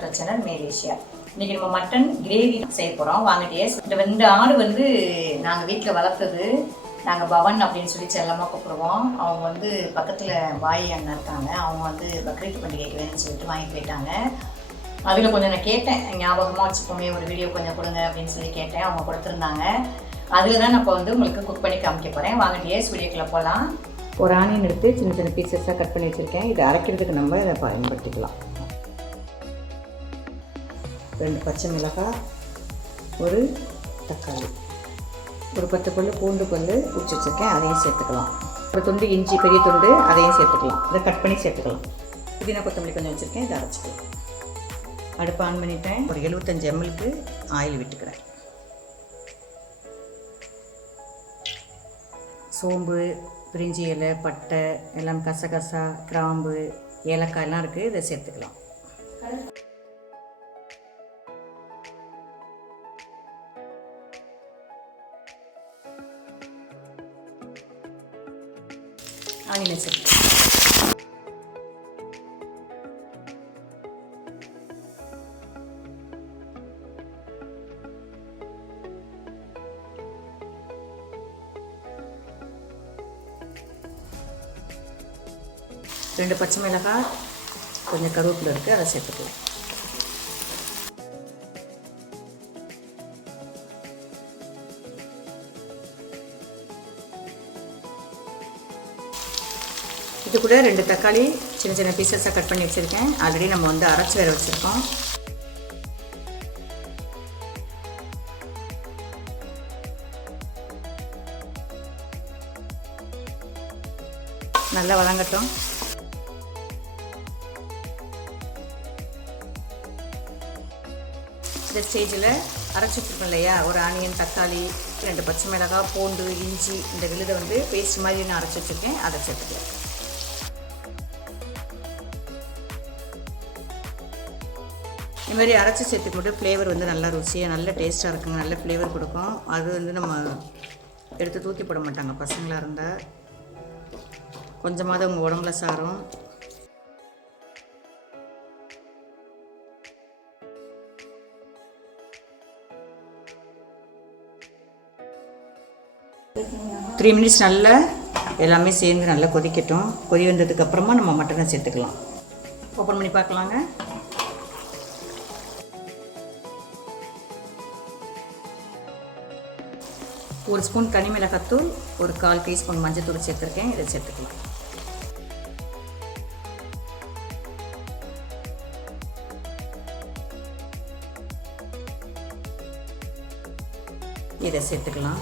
Back to channel லிஷியா. இன்னைக்கு நம்ம mutton gravy செய்ய போகிறோம். வாங்க டேஸ்ட். இந்த ஆடு வந்து நாங்கள் வீட்டில் வளர்த்தது. நாங்கள் பவன் அப்படின்னு சொல்லி செல்லமாக கூப்பிடுவோம். அவங்க வந்து பக்கத்தில் பாய் அண்ணன் இருக்காங்க. அவங்க வந்து பக்ரீத் பண்டிகைக்கு வேணும்னு சொல்லிட்டு வாங்கி போயிட்டாங்க. அதில் கொஞ்சம் நான் கேட்டேன், ஞாபகமாக வச்சுக்கோமே ஒரு வீடியோ கொஞ்சம் கொடுங்க அப்படின்னு சொல்லி கேட்டேன். அவங்க கொடுத்துருந்தாங்க. அதில் தான் நான் இப்போ வந்து உங்களுக்கு குக் பண்ணி காமிக்க போகிறேன். வாங்க டேஸ்ட் வீடியோக்குள்ளே போகலாம். ஒரு ஆனியன் எடுத்து சின்ன சின்ன பீசஸாக கட் பண்ணி வச்சுருக்கேன். இதை அரைக்கிறதுக்கு நம்ம இதை பயன்படுத்திக்கலாம். 2 பச்சை மிளகாய், ஒரு தக்காளி, ஒரு 10 பல்லு பூண்டு பல்லு உரிச்சு வச்சுருக்கேன், அதையும் சேர்த்துக்கலாம். ஒரு துண்டு இஞ்சி, பெரிய துண்டு, அதையும் சேர்த்துக்கலாம். இதை கட் பண்ணி சேர்த்துக்கலாம். புதினா கொத்தமல்லி கொஞ்சம் வச்சுருக்கேன், இதை அரைச்சிக்கலாம். அடுப்பு ஆன் பண்ணிட்டேன். ஒரு 75 ml ஆயில் விட்டுக்கிறேன். சோம்பு, பிரிஞ்சி இலை, பட்டை எல்லாம், கசகசா, கிராம்பு, ஏலக்காயெல்லாம் இருக்குது. இதை சேர்த்துக்கலாம். ஆனியன் சேர்த்துக்கலாம். ரெண்டு பச்சை மிளகாய், கொஞ்சம் கருவேப்பிலை இருக்குது, அதை சேர்த்துக்கலாம். இது கூட 2 தக்காளி சின்ன சின்ன பீசஸாக கட் பண்ணி வச்சுருக்கேன். ஆல்ரெடி நம்ம வந்து அரைச்சி வேற வச்சுருக்கோம். நல்லா வதங்கட்டும். இந்த ஸ்டேஜில் அரைச்சி வச்சுருக்கோம் இல்லையா, ஒரு ஆனியன், தக்காளி, 2 பச்சை மிளகாய், பூண்டு, இஞ்சி, இந்த விழுதை வந்து பேஸ்ட் மாதிரி நான் அரைச்சி வச்சுருக்கேன், அதை சேர்த்துக்கலாம். இந்த மாதிரி அரைச்சி சேர்த்துக்கிட்டு ஃப்ளேவர் வந்து நல்லா ருசியாக நல்ல டேஸ்ட்டாக இருக்குங்க, நல்ல ஃப்ளேவர் கொடுக்கும். அது வந்து நம்ம எடுத்து தூக்கி போட மாட்டாங்க பசங்களாக இருந்தால். கொஞ்சமாவது அவங்க உடம்புல சாரும். த்ரீ மினிட்ஸ் நல்லா எல்லாமே சேர்ந்து நல்லா கொதிக்கட்டும். கொதி வந்ததுக்கப்புறமா நம்ம மட்டனை சேர்த்துக்கலாம். ஓப்பன் பண்ணி பார்க்கலாங்க. ஒரு ஸ்பூன் தனி மிளகாத்தூள், ஒரு 1/4 டீஸ்பூன் மஞ்சள் சேர்த்துருக்கேன், இதை சேர்த்துக்கலாம். இதை சேர்த்துக்கலாம்.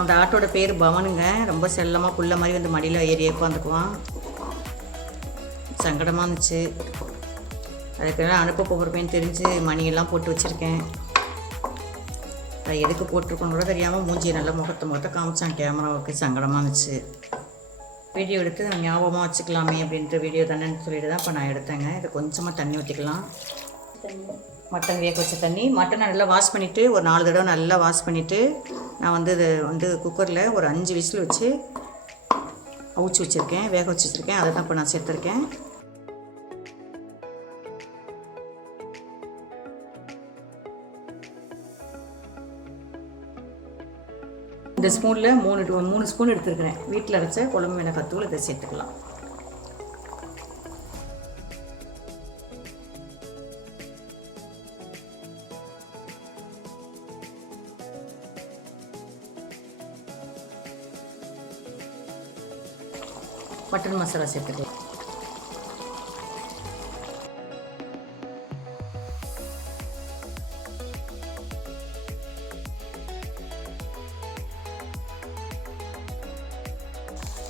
அந்த ஆட்டோட பேர் பவனுங்க. ரொம்ப செல்லமாக புள்ள மாதிரி வந்து மடியில் ஏறி உட்காந்துக்குவான். சங்கடமாக இருந்துச்சு. அதுக்கெல்லாம் அனுப்ப போகிறப்பேன்னு தெரிஞ்சு மணியெல்லாம் போட்டு வச்சுருக்கேன். அது எதுக்கு போட்டிருக்கோன்னு கூட தெரியாமல் மூஞ்சியை நல்லா முகத்தை காமிச்சான் கேமராவுக்கு. சங்கடமாக இருந்துச்சு. வீடியோ எடுத்து நான் ஞாபகமாக வச்சுக்கலாமே அப்படின்ட்டு வீடியோ தானேன்னு சொல்லிட்டு தான் இப்போ நான் எடுத்தேங்க. இதை கொஞ்சமாக தண்ணி ஊற்றிக்கலாம். மட்டன் வேக வச்ச தண்ணி. மட்டனை நல்லா வாஷ் பண்ணிவிட்டு ஒரு 4 தடவை நல்லா வாஷ் பண்ணிவிட்டு நான் வந்து இதை வந்து குக்கரில் ஒரு 5 விசில் வச்சு அவிச்சு வச்சுருக்கேன், வேக வச்சு வச்சுருக்கேன். அதை தான் இப்போ நான் சேர்த்துருக்கேன். இந்த ஸ்பூனில் 3 ஸ்பூன் எடுத்துருக்கிறேன். வீட்டில் அரைச்ச குழம்பு மிளகாத்தூள் இதை சேர்த்துக்கலாம். மட்டன் மசாலா சேர்த்துக்கலாம்.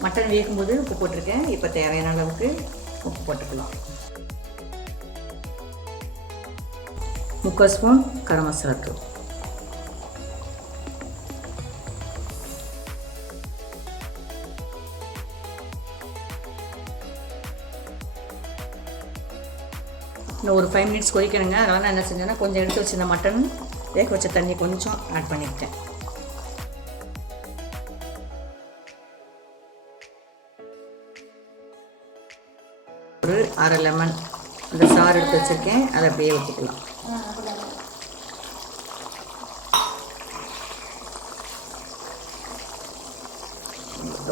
மட்டன் வேகும்போது உப்பு போட்டிருக்கேன். இப்போ தேவையான அளவுக்கு உப்பு போட்டுக்கலாம். 3/4 ஸ்பூன் கரம் மசாலா தூள், இன்னும் ஒரு 5 மினிட்ஸ் கொதிக்கணுங்க. அதனால் நான் என்ன செஞ்சேன்னா கொஞ்சம் எடுத்து வச்சிருந்த மட்டன் வேக வச்ச தண்ணி கொஞ்சம் ஆட் பண்ணியிருக்கேன். ஒரு அரை லெமன் அந்த சாறு எடுத்து வச்சுருக்கேன், அதை அப்படியே ஊற்றிக்கலாம்.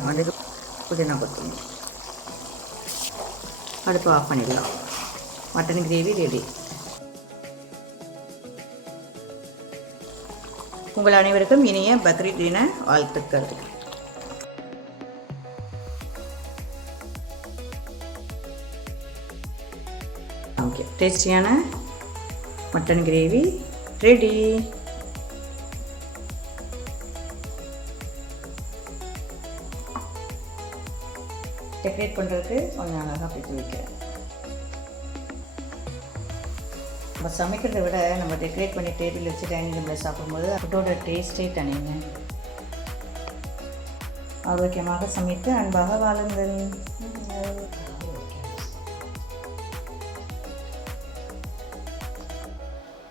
மல்லிகை புதினா கொத்தமல்லி. அடுப்பு ஆஃப் பண்ணிடலாம். Mutton gravy ready. உங்கள் அனைவருக்கும் இனிய பக்ரீத் தின வாழ்த்துக்கள். ஓகே, டேஸ்டியான மட்டன் கிரேவி ரெடி. டெக்கரேட் பண்ணுறதுக்கு கொஞ்சம் அழகாக பிடிச்சி வைக்கிறேன். நம்ம சமைக்கிறத விட நம்ம டெக்கரேட் பண்ணி டேபிள் வச்சு டைனிங் டேபிளில் சாப்பிடும்போது ஃபுட்டோட டேஸ்ட்டே தனிங்க. ஆரோக்கியமாக சமைத்து அன்பாக வாழுங்கள்.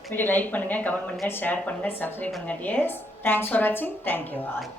வீடியோ லைக் பண்ணுங்கள், கமெண்ட் பண்ணுங்கள், ஷேர் பண்ணுங்கள், சப்ஸ்கிரைப் பண்ணுங்கள். டியர்ஸ், தேங்க்ஸ் ஃபார் வாட்சிங். Thank you all.